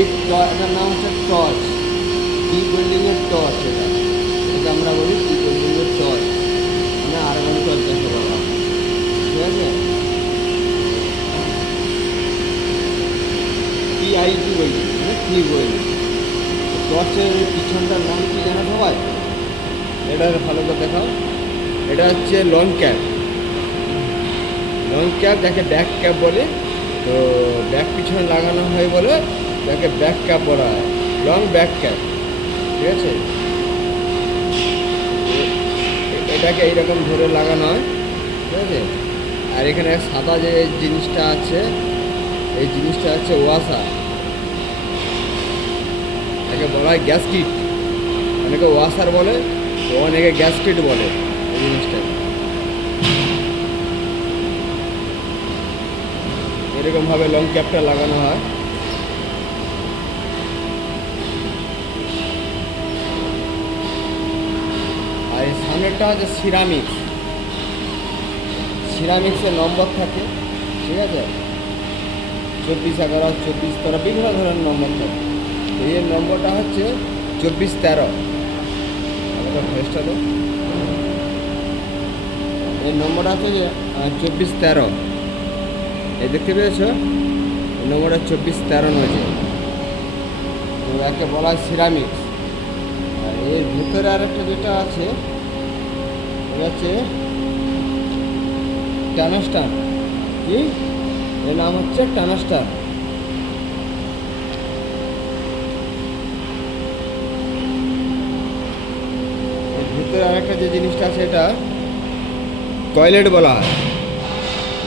এটার নাম হচ্ছে টর্চ, টি ওয়েল্ডিংয়ের টর্চ। এটা আমরা বলি টি ওয়েল্ডিংয়ের টর্চ, মানে আর্গন টর্চ যাকে বলা হয়। ঠিক আছে, টিআইটি ওয়েল্ডিং মানে টি ওয়েল্ডিং। টর্চের পিছনটার নাম কি জানো সবাই? এটা ভালো করে দেখাও। এটা হচ্ছে লং ক্যাপ, লং ক্যাপ যাকে ব্যাক ক্যাপ বলে। তো ব্যাক পিছনে লাগানো হয় বলে যাকে ব্যাক ক্যাপ বলা হয়, লং ব্যাক ক্যাপ। ঠিক আছে, এটাকে এইরকম ধরে লাগানো হয়। ঠিক আছে, আর এখানে সাদা যে জিনিসটা আছে, এই জিনিসটা হচ্ছে ওয়াশার, এটাকে বলা হয় গ্যাসকিট। অনেকে ওয়াশার বলে, অনেকে গ্যাসকিট বলে এই জিনিসটা। এরকমভাবে লং ক্যাপটা লাগানো হয়। আর এই সামনেরটা হচ্ছে সিরামিক্স, সিরামিক্সের নম্বর থাকে। ঠিক আছে, 24/11, 24/13 বিভিন্ন ধরনের নম্বর থাকে। এর নম্বরটা হচ্ছে 24/13। ভয়েসটা তো এর নম্বরটা হচ্ছে 24/13। এই দেখতে পেয়েছ, এই নম্বরটা 24/13 নয়। তো একে বলা হয় সিরামিক্স। আর এর ভেতরে আরেকটা যেটা আছে ওটা হচ্ছে টানাস্টান। কি এর নাম হচ্ছে টানাস্টান। এর ভিতরে আরেকটা যে জিনিসটা আছে এটা কয়েলেট বলা হয়,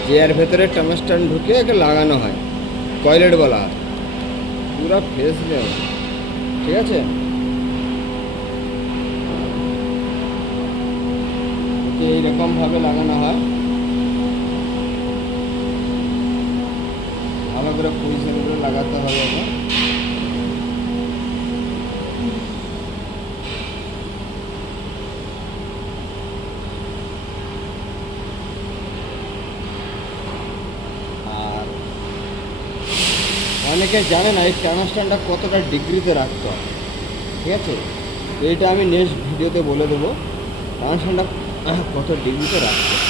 যে এর ভেতরে টানাস্টান ঢুকে একে লাগানো হয়, কয়েলেট বলা হয়। পুরা ফেস নেই। ঠিক আছে, এইরকমভাবে লাগানো হয়। ভালো করে পজিশন করে লাগাতে হবে এটা। আর অনেকে জানে না এই টানাস্টানটা কতটা ডিগ্রিতে রাখতে হয়। ঠিক আছে, এইটা আমি নেক্সট ভিডিওতে বলে দেবো টানাস্টানটা কত ডিগ্রিতে রাখতে হয়।